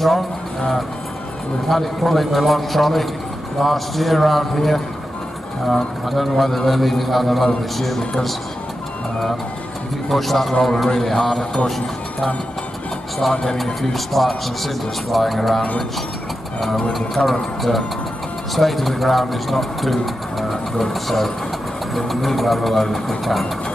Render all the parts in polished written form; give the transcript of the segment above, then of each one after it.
strong. We've had it pulling the long trolley last year around here. I don't know whether they're leaving that alone this year, because if you push that roller really hard, of course you can start getting a few sparks and cinders flying around, which with the current state of the ground is not too good, so we'll leave that alone if we can.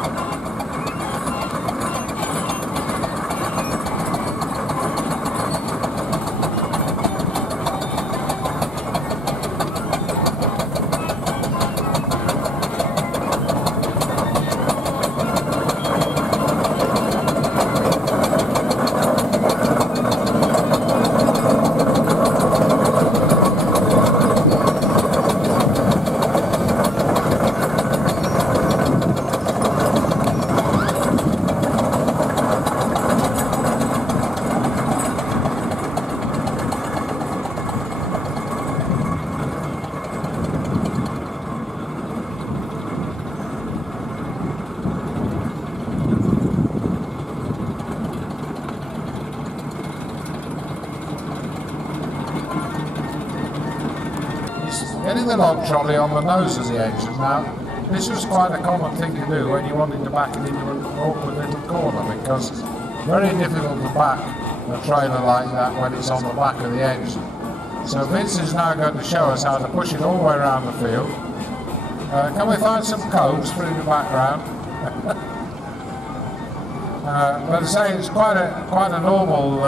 Getting the log trolley on the nose of the engine. Now, this was quite a common thing to do when you wanted to back it into an awkward little corner, because it's very difficult to back a trailer like that when it's on the back of the engine. So Vince is now going to show us how to push it all the way around the field. Can we find some codes for in the background? But I say it's quite a normal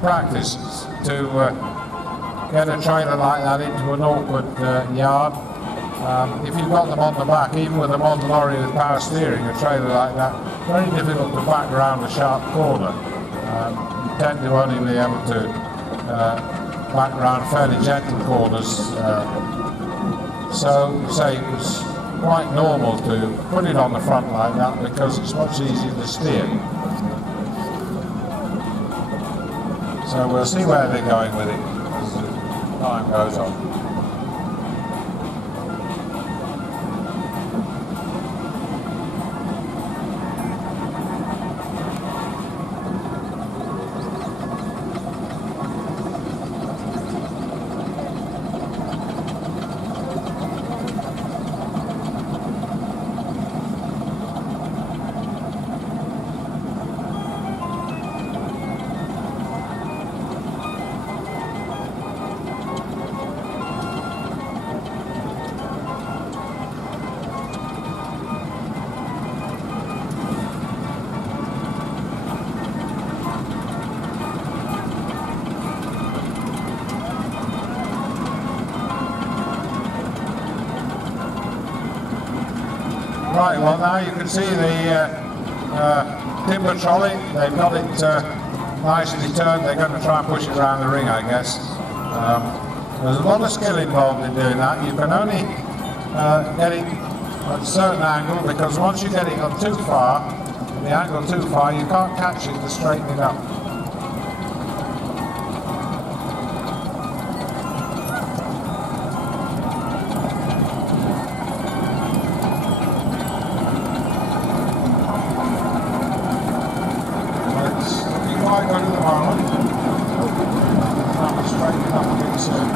practice to get a trailer like that into an awkward yard. If you've got them on the back, even with a model lorry with power steering, a trailer like that, very difficult to back around a sharp corner. You tend to only be able to back around fairly gentle corners. So, say it was quite normal to put it on the front like that, because it's much easier to steer. So we'll see where they're going with it as time goes on. Right, well now you can see the timber trolley. They've got it nicely turned. They're going to try and push it around the ring, I guess. There's a lot of skill involved in doing that. You can only get it at a certain angle, because once you get it on too far, the angle too far, you can't catch it to straighten it up. Quite good at the moment. Trying to straighten it up a bit soon.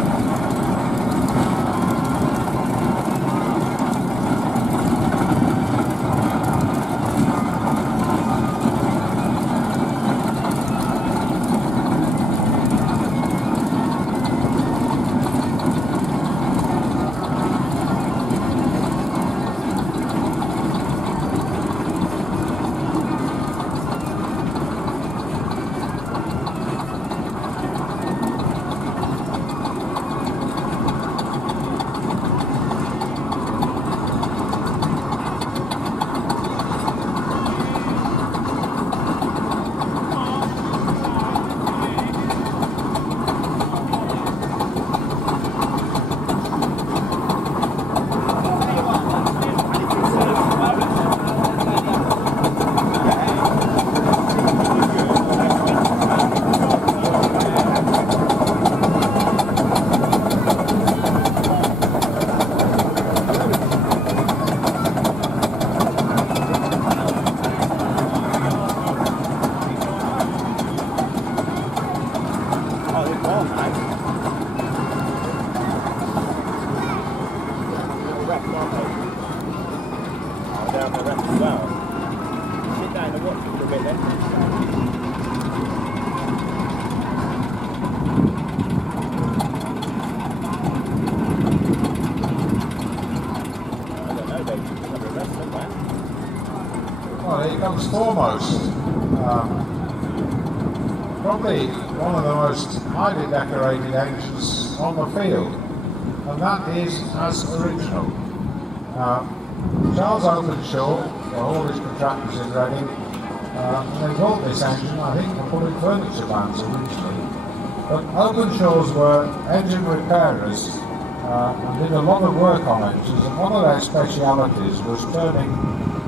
Well, here comes foremost. Probably one of the most highly decorated engines on the field, and that is as original. Charles Openshaw, all his contractors in Reading, they built this engine, I think, for putting furniture vans originally. But Openshaws were engine repairers and did a lot of work on engines, and one of their specialities was turning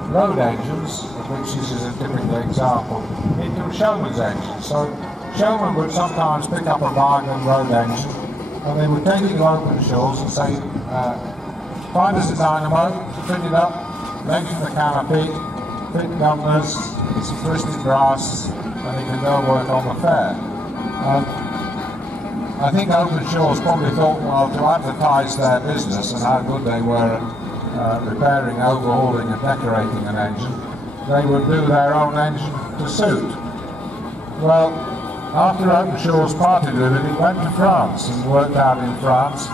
road engines, of which this is a typical example, into a showman's engine. So showmen would sometimes pick up a Wagner road engine and they would take it to Openshaws and say, find us a dynamo, fit it up, lengthen the canopy, fit governors, some twisted brass, and they can go work on the fair. I think Openshaws probably thought, well, to advertise their business and how good they were at repairing, overhauling and decorating an engine, they would do their own engine to suit. Well, after Openshaws parted with it, it went to France and worked out in France,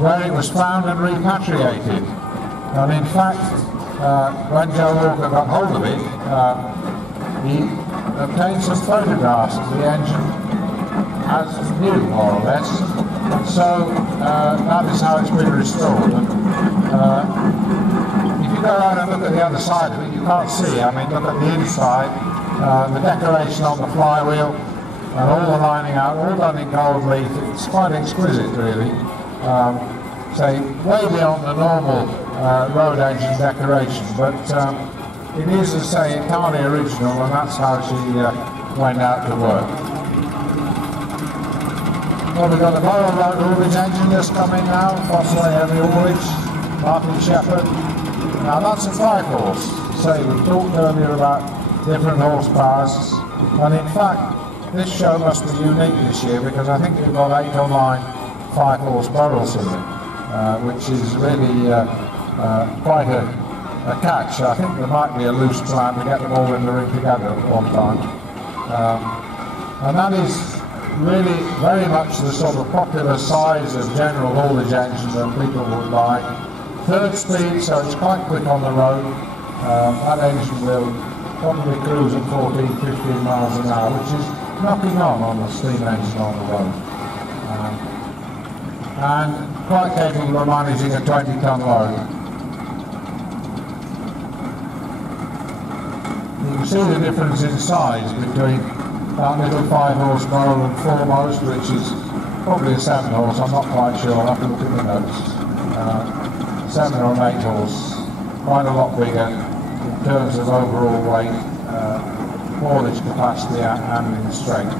where it was found and repatriated. And in fact, when Joe Walker got hold of it, he obtained some photographs of the engine as new, more or less. So that is how it's been restored. And, if you go around and look at the other side of it, you can't see. I mean, look at the inside, the decoration on the flywheel, and all the lining out, all done in gold leaf. It's quite exquisite, really. Say, way beyond the normal road engine decoration, but it is, as I say, entirely original, and that's how she went out to work. Well, we've got the Borough Road haulage engine just coming now, Fosway Heavy Haulage, Martin Shepherd. Now that's a 5-horse. Say, we talked earlier about different horsepowers, and in fact, this show must be unique this year because I think we've got 8 or 9 5-horse barrels in it, which is really quite a catch. I think there might be a loose plan to get them all in the ring together at one time. And that is really very much the sort of popular size of general haulage engine that people would buy. 3rd speed, so it's quite quick on the road. That engine will probably cruise at 14-15 miles an hour, which is knocking on the steam engine on the road. And quite capable of managing a 20-ton load. You can see the difference in size between that little 5-horse barrel and foremost, which is probably a 7-horse, I'm not quite sure, I'll have to look at the notes. 7 or 8-horse, quite a lot bigger in terms of overall weight, haulage capacity and in strength.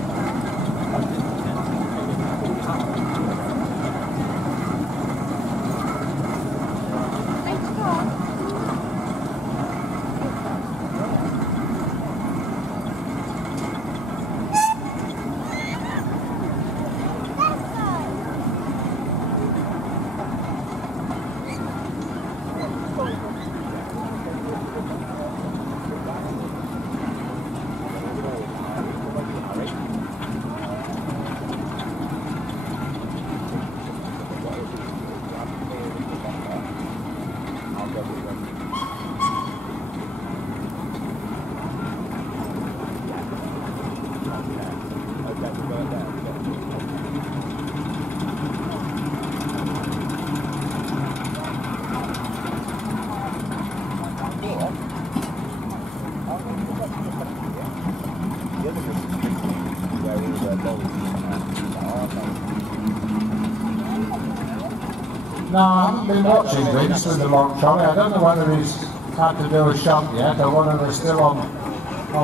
No, I haven't been watching Vince with the long trolley. I don't know whether he's had to do a shunt yet or whether they're still on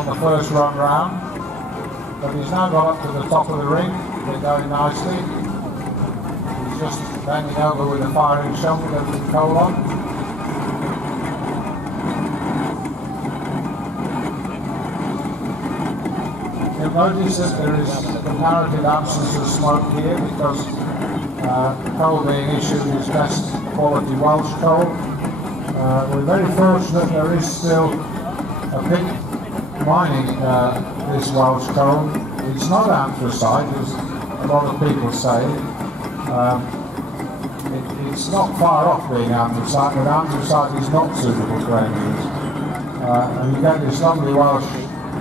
the first run round. But he's now got up to the top of the ring. They're going nicely. He's just bending over with a firing shunt with everything coal on. He'll Notice that there is comparative absence of smoke here because coal being issued is best quality Welsh coal. We're very fortunate there is still a pit mining this Welsh coal. It's not anthracite, as a lot of people say. It's not far off being anthracite, but anthracite is not suitable for engines. And you get this lovely Welsh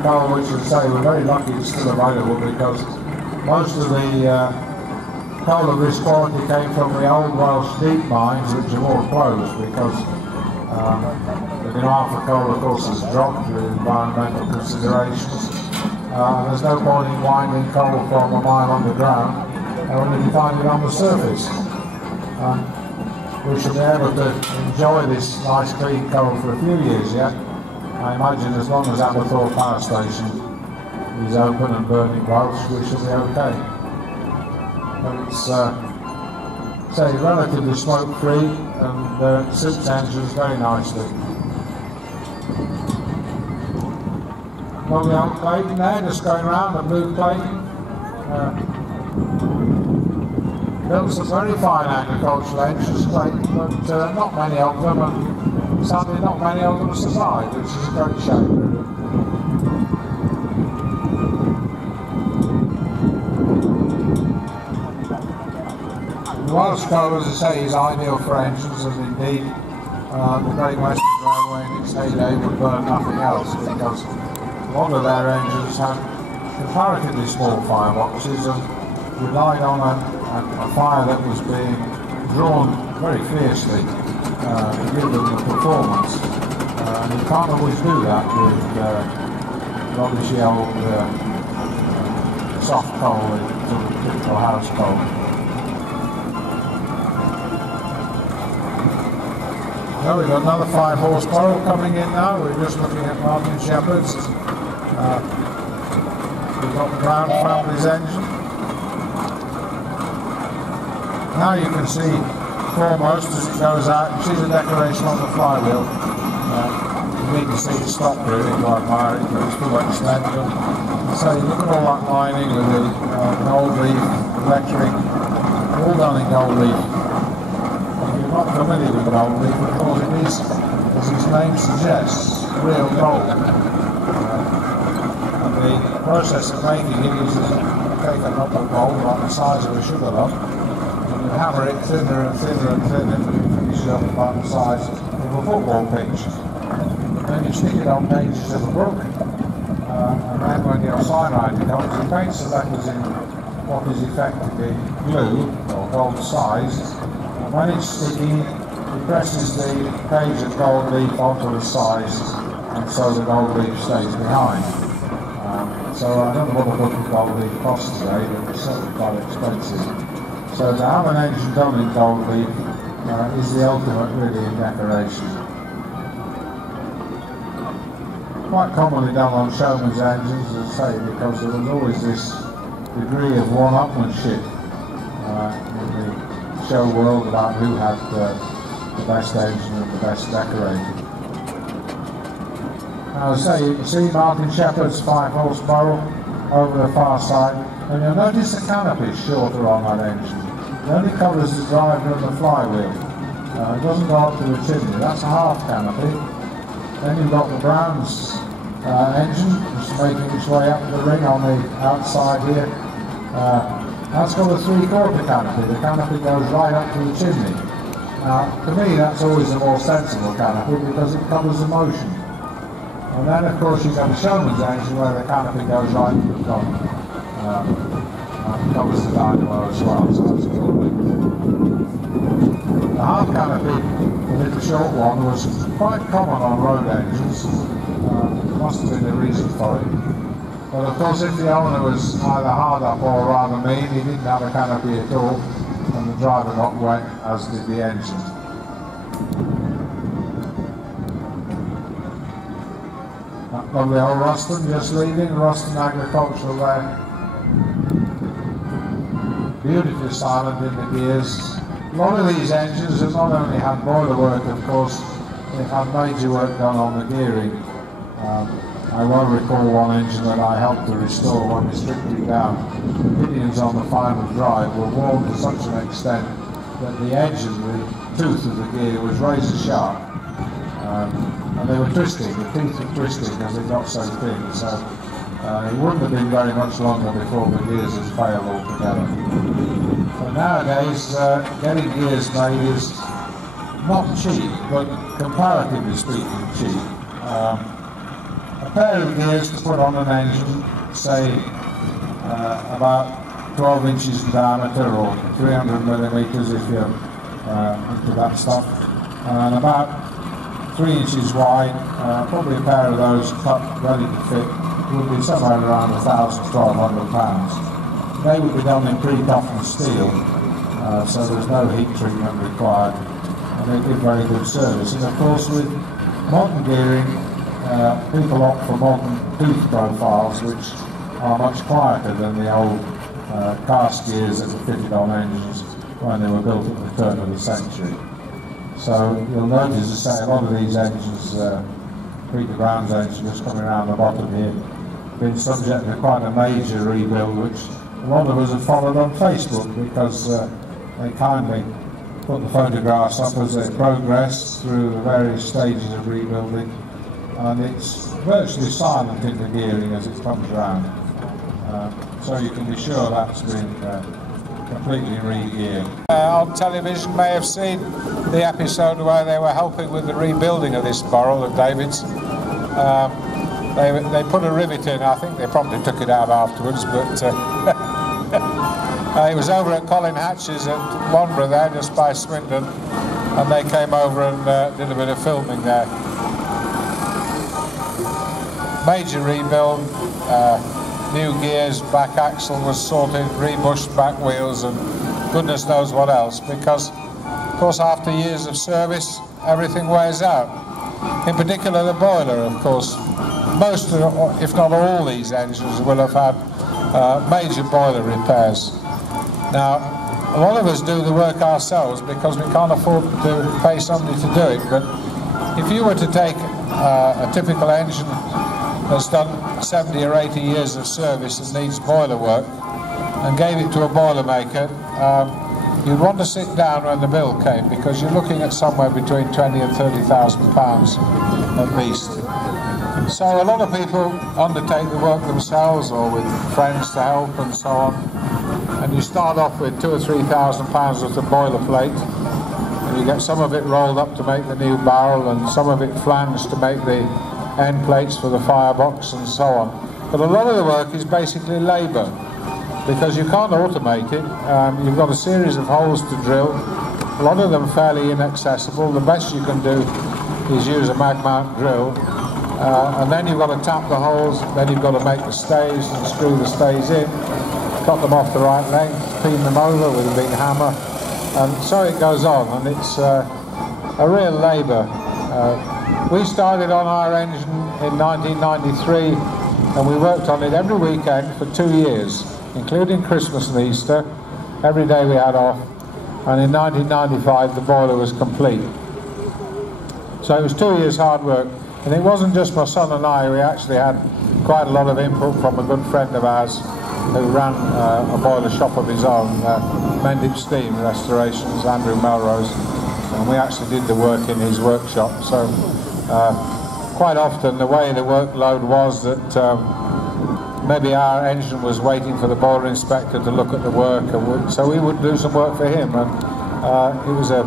coal, which would say we're very lucky it's still available because most of the coal of this quality came from the old Welsh deep mines, which are all closed because the demand for coal, of course, has dropped with environmental considerations. There's no point in winding coal from a mile underground when you can find it on the surface. We should be able to enjoy this nice clean coal for a few years yet. I imagine as long as Aberthaw Power Station is open and burning Welsh, we should be okay. But it's say relatively smoke free and suits engines very nicely. Lovely old Clayton there, just going around, a blue Clayton. Built some very fine agricultural engines, Clayton, but not many of them, and sadly not many of them survived, which is a great shame, really. The Welsh coal, as I say, is ideal for engines, and indeed the Great Western Railway in its heyday would burn nothing else because a lot of their engines had comparatively small fireboxes and relied on a fire that was being drawn very fiercely to give them the performance. And you can't always do that with rubbishy old soft coal, sort of typical house coal. Well, we've got another 5 horsepower coming in now. We're just looking at Martin Shepherd's. We've got the Brown family's engine. Now you can see foremost as it goes out, you see the decoration on the flywheel. You need to see it stop really to admire it, but it's full extension. So you look at all that lining with the gold leaf, lettering, all done in gold leaf. Not familiar with gold leaf, of course it is, as its name suggests, real gold. And the process of making it is to take a lump of gold like the size of a sugar lump, and you hammer it thinner and thinner and thinner until you finish it up about the size of a football pitch. Then you stick it on pages of a book, and then when your signwriting comes, you paint the letters in what is effectively glue, or gold size. When it's sticky, it presses the page of gold leaf onto the size, and so the gold leaf stays behind. So I don't know what a book of gold leaf costs today, but it's certainly quite expensive. So to have an engine done in gold leaf is the ultimate really in decoration. Quite commonly done on showman's engines, as I say, because there was always this degree of one-upmanship in the show world about who had the best engine and the best decorated. Now, as I say, you can see Martin Shepherd's 5 horsepower over the far side, and you'll notice the canopy is shorter on that engine. It only covers the driver and the flywheel. It doesn't go up to the chimney. That's a half canopy. Then you've got the Brown's engine, just making its way up the ring on the outside here. That's got a 3/4 canopy. The canopy goes right up to the chimney. Now, to me, that's always a more sensible canopy because it covers the motion. And then, of course, you've got a showman's engine where the canopy goes right to the top. And covers the dynamo as well, so that's cool. The half canopy, the little short one, was quite common on road engines. Must have been the reason for it. But of course, if the owner was either hard up or rather mean, he didn't have a canopy at all, and the driver got wet, as did the engine. That lovely old Ruston just leaving, Ruston Agricultural there. Beautifully silent in the gears. A lot of these engines have not only had boiler work, of course, they've had major work done on the gearing. I well recall one engine that I helped to restore when we stripped it down. The pinions on the final drive were worn to such an extent that the edge of the tooth of the gear was razor sharp. And they were twisting, the teeth were twisting as they got so thin. So it wouldn't have been very much longer before the gears had failed altogether. But nowadays, getting gears made is not cheap, but comparatively speaking cheap. A pair of gears to put on an engine, say about 12 inches in diameter or 300 millimeters if you're into that stuff, and about 3 inches wide, probably a pair of those cut ready to fit would be somewhere around 1,000 to 1,200 pounds. They would be done in pre-toughened steel, so there's no heat treatment required, and they give very good service. And of course with modern gearing, people opt for modern tooth profiles which are much quieter than the old cast gears that were fitted on engines when they were built at the turn of the century. So you'll notice, as I say, a lot of these engines, Peter Brown's engine just coming around the bottom here, been subject to quite a major rebuild, which a lot of us have followed on Facebook because they kindly put the photographs up as they progress through the various stages of rebuilding, and it's virtually silent in the gearing as it comes around. So you can be sure that's been completely re-geared. On television may have seen the episode where they were helping with the rebuilding of this barrel of David's. They put a rivet in. I think they probably took it out afterwards, but it was over at Colin Hatch's at Wanborough there, just by Swindon, and they came over and did a bit of filming there. Major rebuild, new gears, back axle was sorted, rebushed back wheels, and goodness knows what else, because of course after years of service everything wears out. In particular the boiler, of course. Most, if not all, these engines will have had major boiler repairs. Now, a lot of us do the work ourselves because we can't afford to pay somebody to do it, but if you were to take a typical engine that's done 70 or 80 years of service and needs boiler work and gave it to a boiler maker, you'd want to sit down when the bill came, because you're looking at somewhere between 20 and 30,000 pounds at least. So a lot of people undertake the work themselves or with friends to help and so on, and you start off with 2,000 or 3,000 pounds worth of boilerplate, and you get some of it rolled up to make the new barrel and some of it flanged to make the end plates for the firebox and so on. But a lot of the work is basically labour, because you can't automate it. You've got a series of holes to drill, a lot of them fairly inaccessible. The best you can do is use a mag mount drill, and then you've got to tap the holes, then you've got to make the stays and screw the stays in, cut them off the right length, pin them over with a big hammer, and so it goes on, and it's a real labour. We started on our engine in 1993, and we worked on it every weekend for 2 years, including Christmas and Easter, every day we had off, and in 1995 the boiler was complete. So it was 2 years hard work, and it wasn't just my son and I. We actually had quite a lot of input from a good friend of ours who ran a boiler shop of his own, Mendip Steam Restorations, Andrew Melrose, and we actually did the work in his workshop. So quite often the way the workload was that maybe our engine was waiting for the boiler inspector to look at the work, and so we would do some work for him, and it was a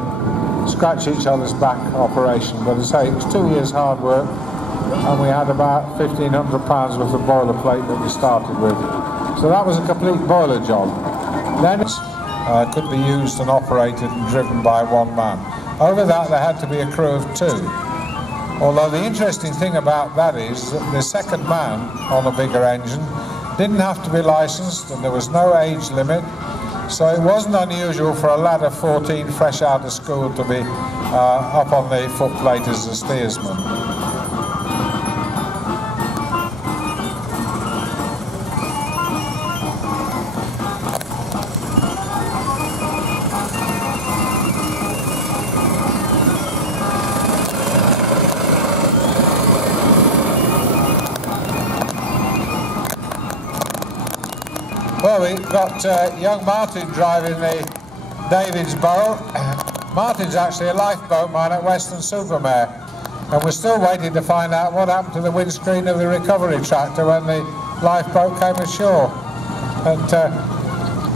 scratch each other's back operation. But as I say, it was 2 years hard work, and we had about £1,500 worth of boilerplate that we started with. So that was a complete boiler job. Then it could be used and operated and driven by one man. Over that there had to be a crew of 2. Although the interesting thing about that is that the second man on a bigger engine didn't have to be licensed, and there was no age limit, so it wasn't unusual for a lad of 14 fresh out of school to be up on the footplate as a steersman. Well, we've got young Martin driving the David's boat. Martin's actually a lifeboatman at Weston-super-Mare, and we're still waiting to find out what happened to the windscreen of the recovery tractor when the lifeboat came ashore. But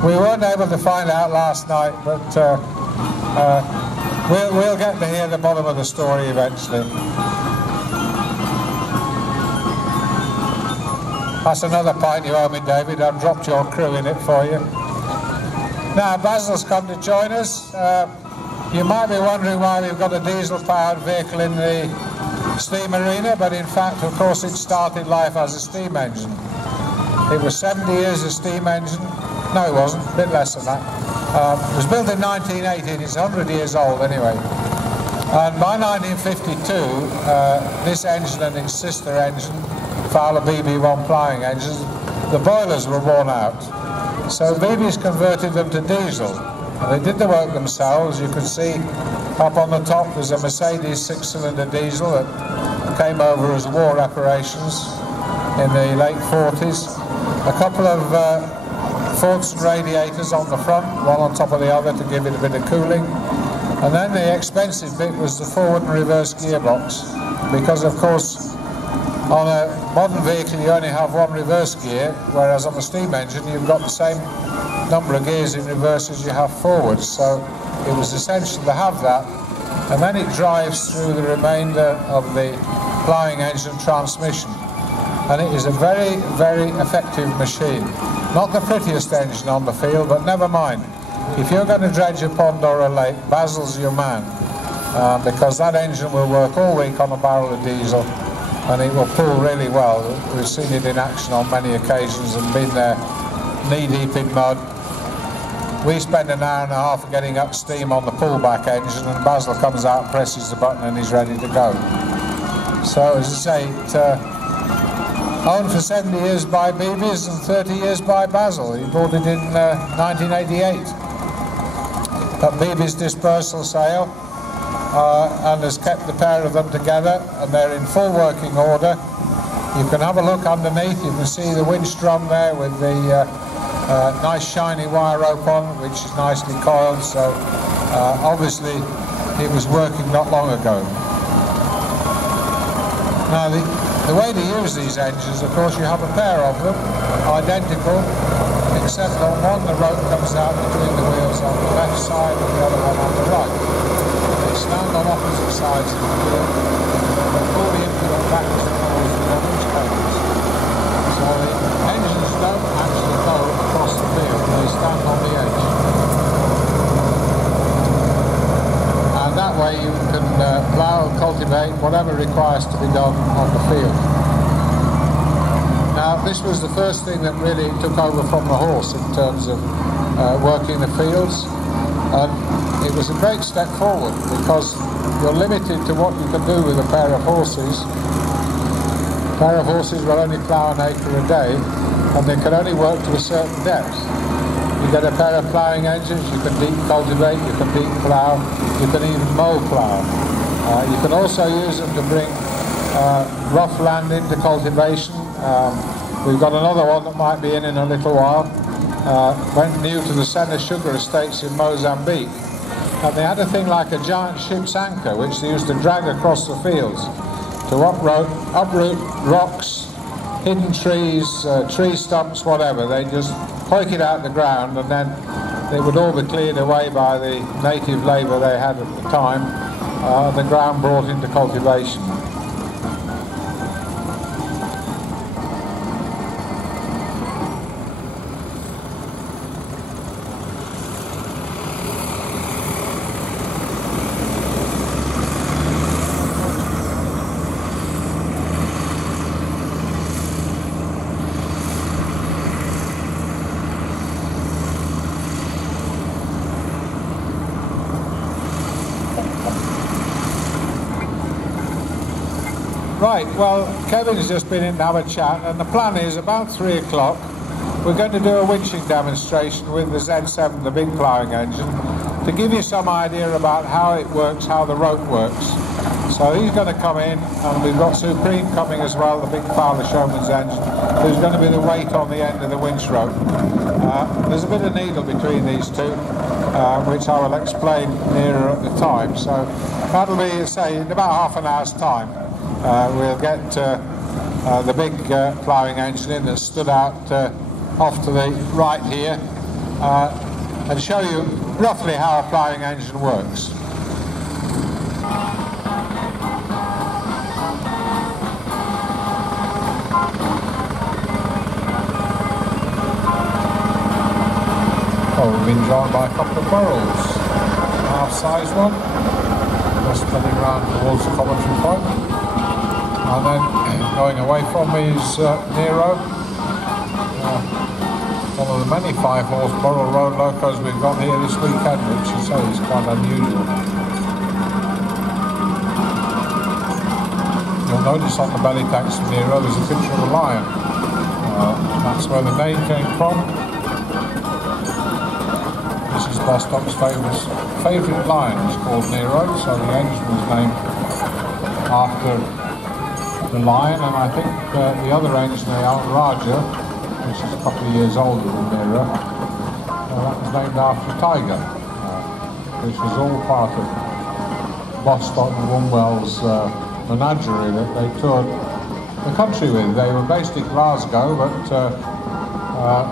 we weren't able to find out last night, but we'll get to hear the bottom of the story eventually. That's another pint you owe me, David. I've dropped your crew in it for you. Now, Basil's come to join us. You might be wondering why we've got a diesel-powered vehicle in the steam arena, but in fact, of course, it started life as a steam engine. It was 70 years a steam engine. No, it wasn't. A bit less than that. It was built in 1918. It's 100 years old anyway. And by 1952, this engine and its sister engine, Fowler BB1 ploughing engines, the boilers were worn out. So BB's converted them to diesel. And they did the work themselves. You can see up on the top there's a Mercedes 6-cylinder diesel that came over as war reparations in the late 40s. A couple of Fordson radiators on the front, one on top of the other to give it a bit of cooling. And then the expensive bit was the forward and reverse gearbox, because of course on a modern vehicle you only have one reverse gear, whereas on the steam engine you've got the same number of gears in reverse as you have forward. So it was essential to have that, and then it drives through the remainder of the ploughing engine transmission. And it is a very, very effective machine. Not the prettiest engine on the field, but never mind. If you're going to dredge a pond or a lake, Basil's your man, because that engine will work all week on a barrel of diesel, and it will pull really well. We've seen it in action on many occasions and been there knee-deep in mud. We spend an hour and a half getting up steam on the pullback engine, and Basil comes out, presses the button, and he's ready to go. So, as I say, owned for 70 years by BB's and 30 years by Basil. He bought it in 1988 at BB's dispersal sale, and has kept the pair of them together, and they're in full working order. You can have a look underneath. You can see the winch drum there with the nice shiny wire rope on, which is nicely coiled, so obviously it was working not long ago. Now the way to use these engines, of course, you have a pair of them, identical, except on one the rope comes out between the wheels on the left side and the other one on the right. They stand on opposite sides of the wheel, but pull the input back to the winch cables. So the engines don't actually go across the field, they stand on the edge. And that way you can plough and cultivate whatever requires to be done on the field. Now, this was the first thing that really took over from the horse in terms of working the fields, and it was a great step forward, because you're limited to what you can do with a pair of horses. A pair of horses will only plough an acre a day, and they can only work to a certain depth. You get a pair of ploughing engines, you can deep cultivate, you can deep plough, you can even mow plough. You can also use them to bring rough land into cultivation. We've got another one that might be in a little while. Went new to the Senna sugar estates in Mozambique. And they had a thing like a giant ship's anchor, which they used to drag across the fields to uproot rocks, hidden trees, tree stumps, whatever. They just poke it out the ground, and then it would all be cleared away by the native labour they had at the time, the ground brought into cultivation. Right, well, Kevin's just been in to have a chat, and the plan is about 3 o'clock we're going to do a winching demonstration with the Z7, the big ploughing engine, to give you some idea about how it works, how the rope works. So he's going to come in, and we've got Supreme coming as well, the big Fowler Showman's engine, who's going to be the weight on the end of the winch rope. There's a bit of needle between these two, which I will explain nearer at the time. So that'll be, say, in about half an hour's time. We'll get the big ploughing engine in that stood out off to the right here, and show you roughly how a ploughing engine works. Oh, we've been joined by a couple of burrows. Half-size one, just heading round towards the Coventry point. And then going away from me is Nero, one of the many 5-horse Burrell Road locos we've got here this weekend, which you say is quite unusual. You'll notice on the belly tanks of Nero there's a picture of a lion. That's where the name came from. This is Bostock's favourite lion, is called Nero, so the engine was named after the lion, and I think the other engine, the Raja, which is a couple of years older than Nero, that was named after a tiger, which was all part of Bostock and Wombwell's menagerie that they toured the country with. They were based in Glasgow, but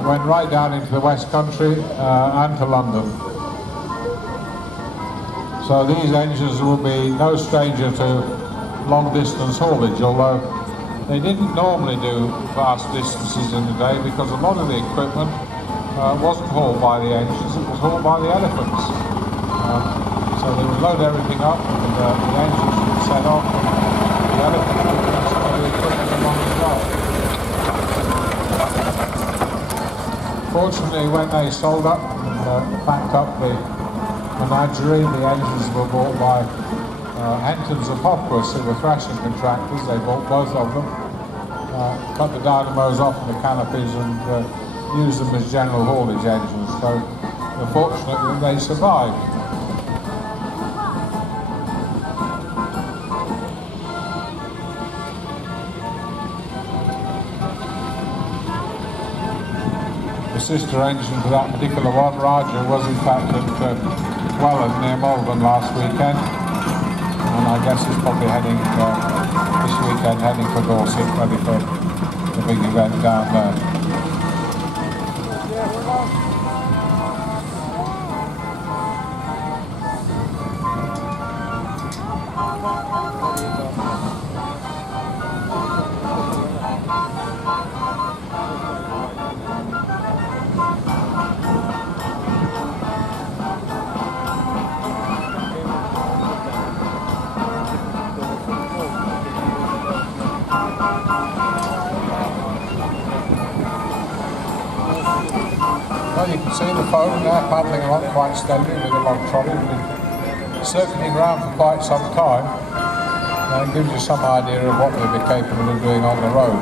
went right down into the West Country and to London. So these engines will be no stranger to long distance haulage, although they didn't normally do vast distances in the day because a lot of the equipment wasn't hauled by the engines, it was hauled by the elephants. So they would load everything up and the engines would set off and the elephants would transfer the equipment along as well. Fortunately, when they sold up and packed up the menagerie, the engines were bought by Hentons of Hopworth, who were thrashing contractors. They bought both of them, cut the dynamos off the canopies and used them as general haulage engines. So we're fortunate that they survived. The sister engine to that particular one, Raja, was in fact at Welland near Malvern last weekend, and I guess it's probably heading this weekend, heading for Dorset, ready for the big event down there. Well, you can see the phone now paddling along quite steadily with a log trolley. We've been circuiting around for quite some time. And it gives you some idea of what they'll be capable of doing on the road.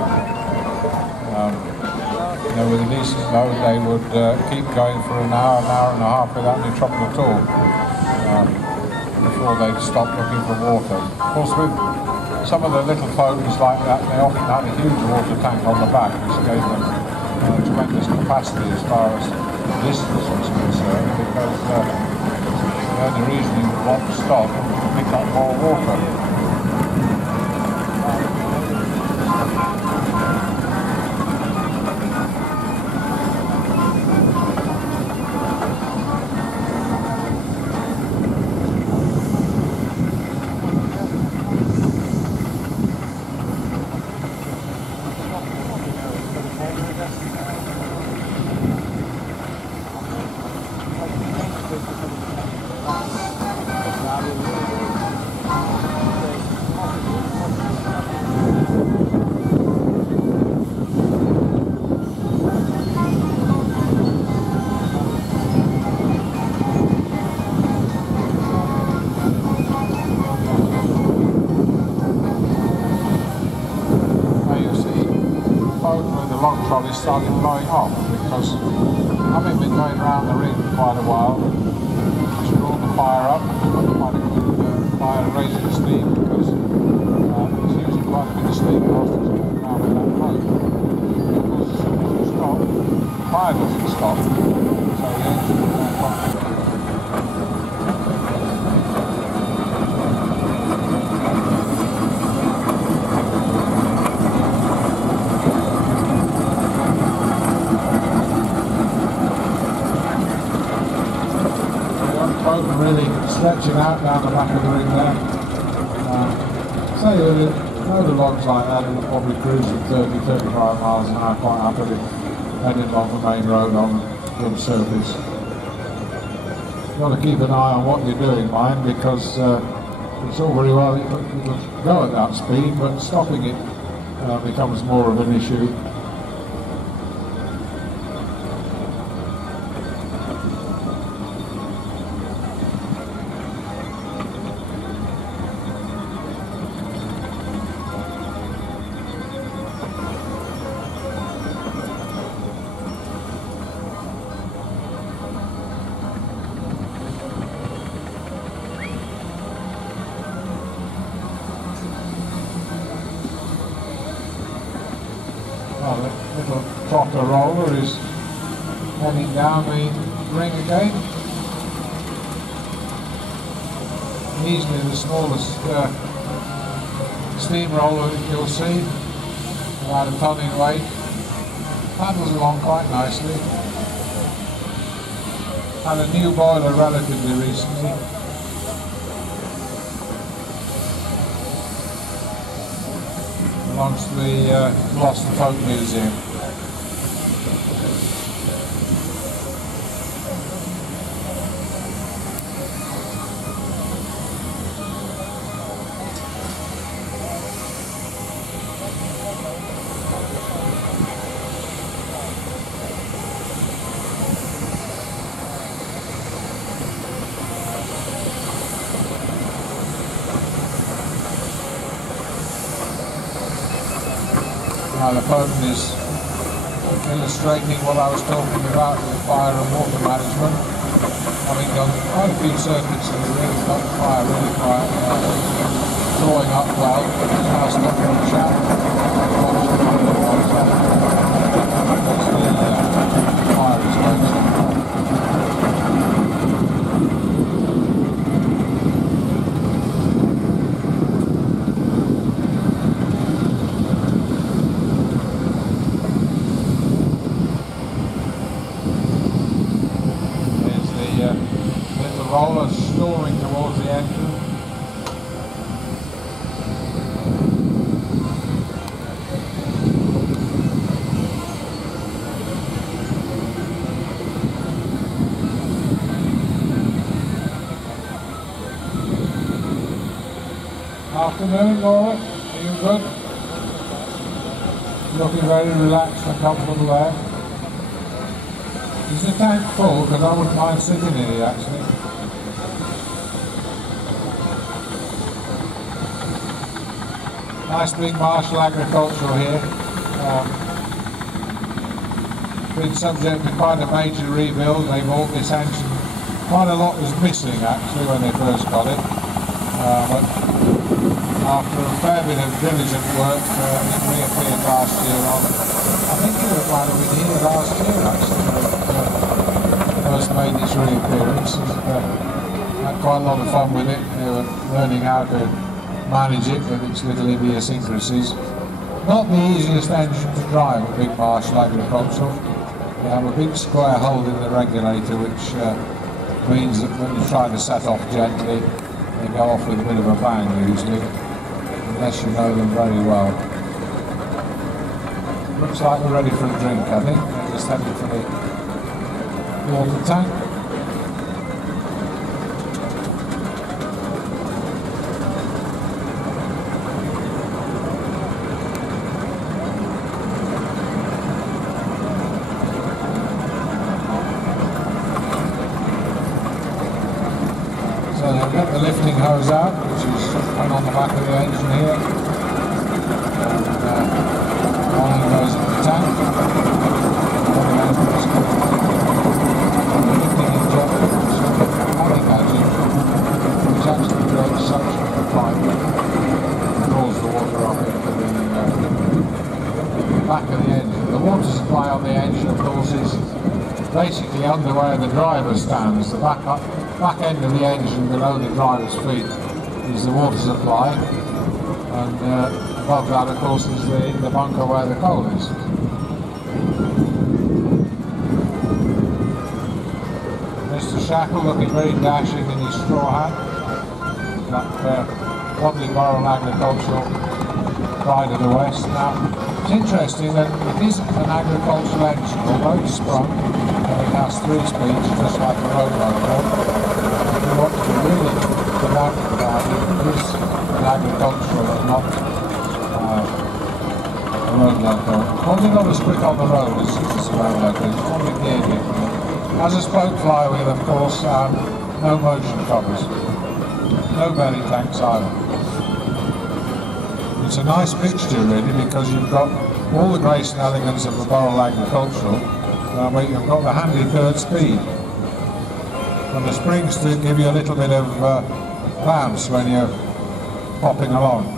You know, with a decent load, they would keep going for an hour and a half without any trouble at all before they'd stop looking for water. Of course, with some of the little ponies like that, they often had a huge water tank on the back, which gave them tremendous capacity as far as distance was concerned, because the only reason you would want to stop was to pick up more water. Trolley started blowing off because, having been going around the ring for quite a while, she brought the fire up, quite a good by raising steam, because it's using quite a bit of steam whilst it's going around with that pipe. Of course, as soon as you stop, the fire doesn't stop, so the engine will then pump. Really stretching out down the back of the ring there. Say a load of logs like that, it'll probably cruise at 30-35 miles an hour quite happily, heading along the main road on good surface. You've got to keep an eye on what you're doing, mind, because it's all very well you can go at that speed, but stopping it becomes more of an issue. Well, the little trotter roller is heading down the ring again. Easily the smallest steam roller that you'll see, about a ton in weight. Paddles along quite nicely. Had a new boiler relatively recently. Belongs to the Lost and Folk Museum. Now the phone is illustrating what I was talking about with fire and water management. Having done quite a few circuits and really got the fire really quite drawing up well. Now stopping on the shaft. The fire is going. Roller snoring towards the engine. Afternoon, Laura. Are you good? Looking very relaxed and comfortable there. Is the tank full? Because I wouldn't mind sitting in it actually. Nice big Marshall agricultural here. Been subject to quite a major rebuild. They bought this engine. Quite a lot was missing actually when they first got it. But after a fair bit of diligent work, it reappeared last year on. I think it might have been here last year actually. First made its reappearance. Had quite a lot of fun with it. They were learning how to manage it with its little idiosyncrasies. Not the easiest engine to drive, a big Marshall agricultural. You have a big square hole in the regulator, which means that when you try to set off gently, they go off with a bit of a bang usually, unless you know them very well. Looks like we're ready for a drink, I think. We're just heading for the water tank. So they've got the lifting hose out, which is on the back of the engine here. And one goes in the tank. The lifting injector, which I can imagine, which actually creates some basically under where the driver stands. The back end of the engine below the driver's feet is the water supply, and above that, of course, is the bunker where the coal is. Mr. Shackle looking very dashing in his straw hat. That lovely Borough Agricultural Pride of the West. Now, it's interesting that it isn't an agricultural engine, although it's sprung and it has 3 speeds, just like a road loco. If you want to be really devout about it, it is an agricultural and not a road loco. Probably not as quick on the road as a road loco, it's probably geared differently. Has a spoke flywheel, of course, and no motion covers. No belly tanks either. It's a nice mixture really, because you've got all the grace and elegance of the Borough Agricultural, but you've got the handy 3rd speed. And the springs do give you a little bit of bounce when you're popping along.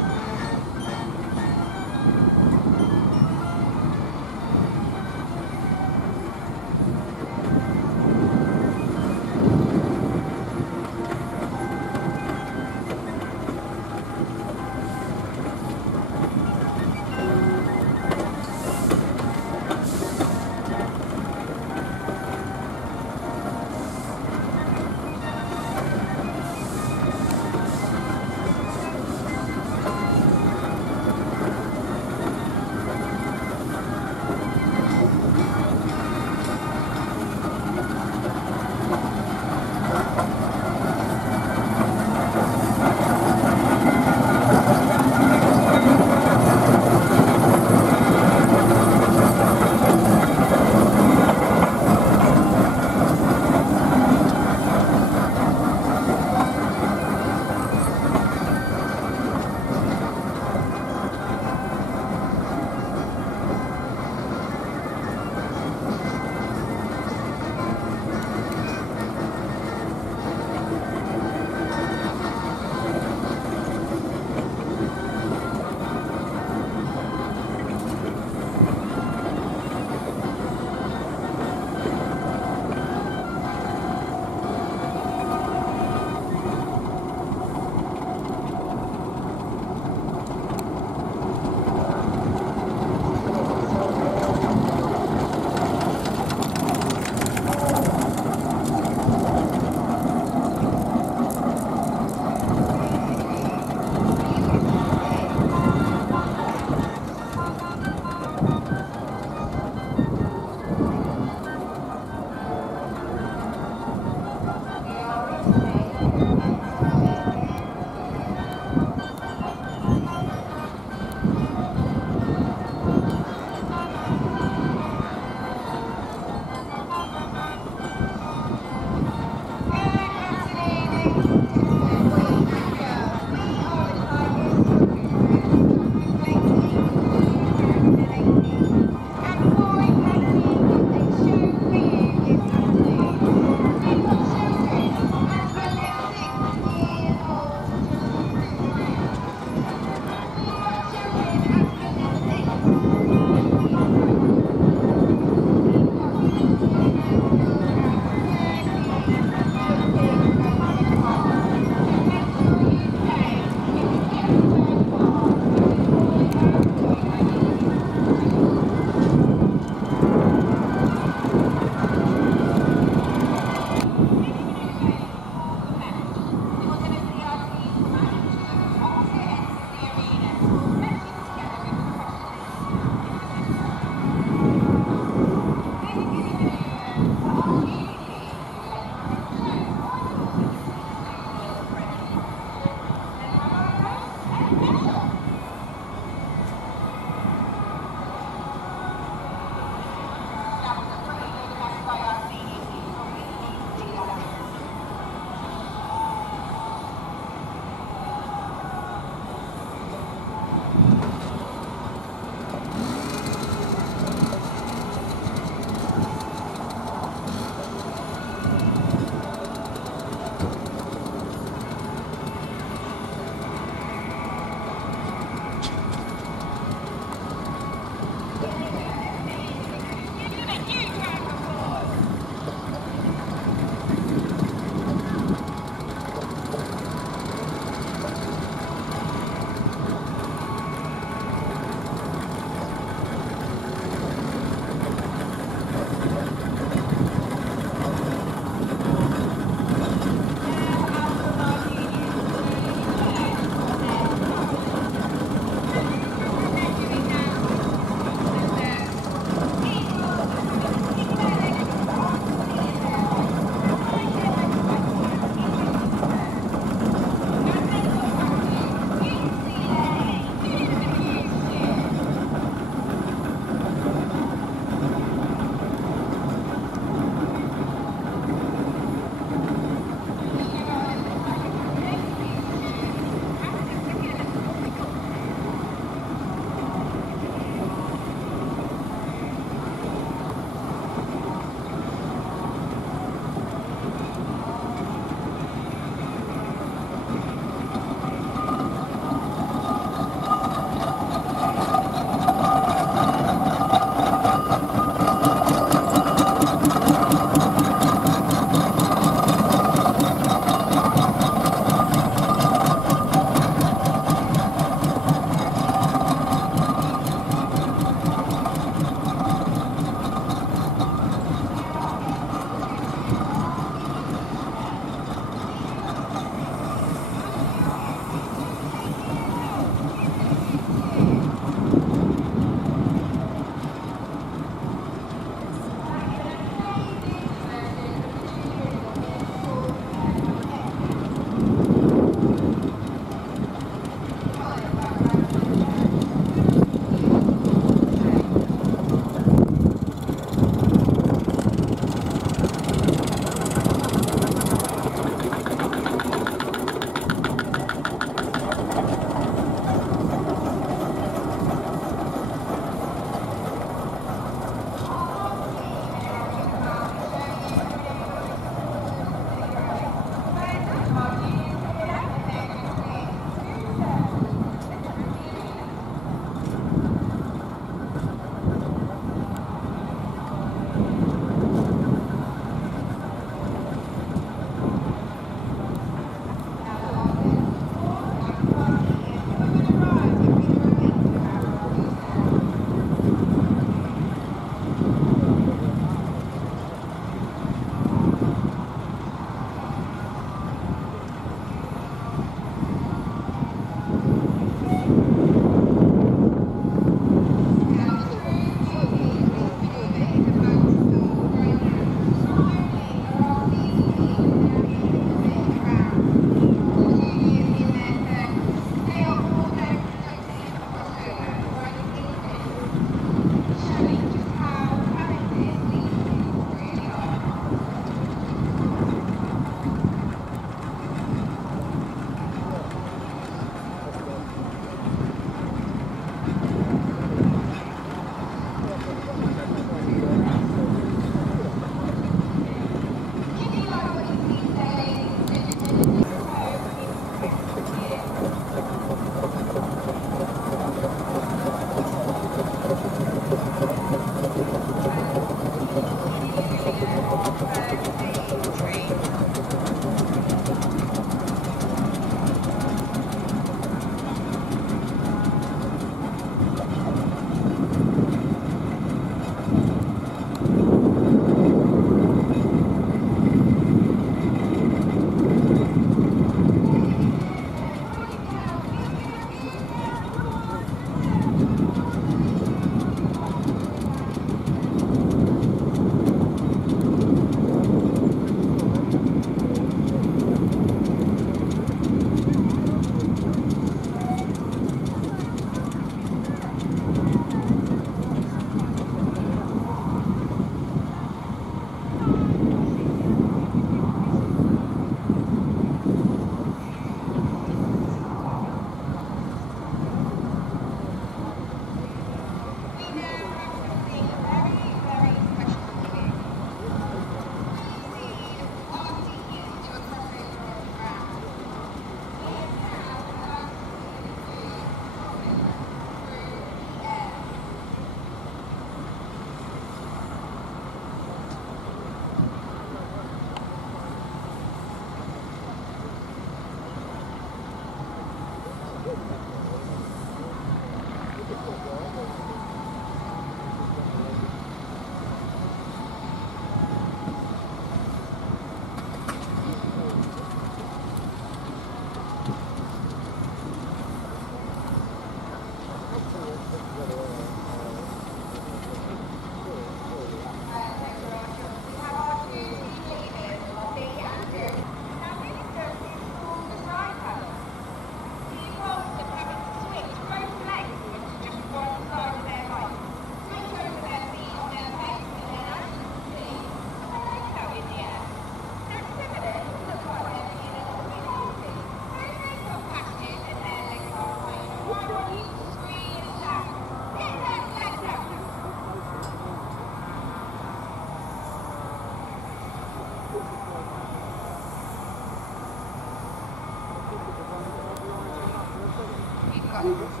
Talking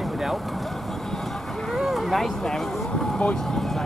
it would help. Nice now, it's moist.